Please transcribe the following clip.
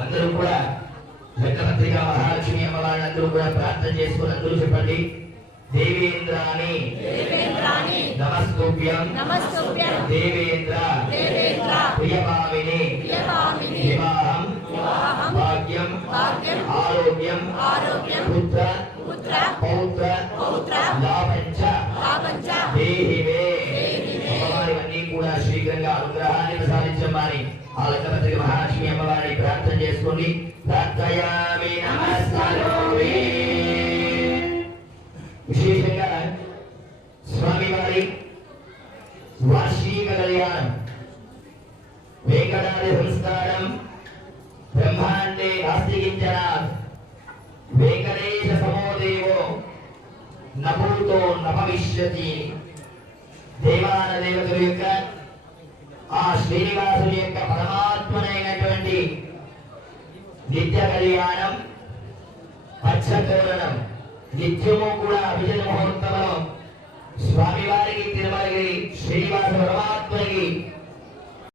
అందరూ కూడా లెక్కపత్రిక మహాలక్ష్మి అమ్మవారిని అందరూ కూడా ప్రార్థన చేసుకుని అందరూ చెప్పండి. దేవేంద్రాని దేవేంద్రాని నమస్తుభ్యం నమస్తుభ్యం దేవేంద్ర. దేవేంద్ర. ప్రియభామిని ప్రియభామిని వివాహం. వివాహం. భాగ్యం. భాగ్యం. ఆరోగ్యం. ఆరోగ్యం. పుత్ర. పుత్ర. పౌత్ర. పౌత్ర. లాభంచ. లాభంచ. అమ్మవారివన్నీ కూడా శీఘ్రంగా అనుగ్రహాన్ని ప్రసాదించమని ఆ లెక్కపత్రిక మహాలక్ష్మి అమ్మవారిని ప్రార్థన చేసుకోండి ప్రార్థయామి కళ్యాణం. వేకటాది సంస్కారం బ్రహ్మాండే నాస్తికించన వేకటేశ సమోదేవో నభూతో నభవిష్యతి. దేవాన దేవతల యొక్క ఆ శ్రీనివాసుని యొక్క పరమాత్మనైనటువంటి నిత్య కళ్యాణం పచ్చతోరణం నిత్యము కూడా విజయ ముహూర్తంలో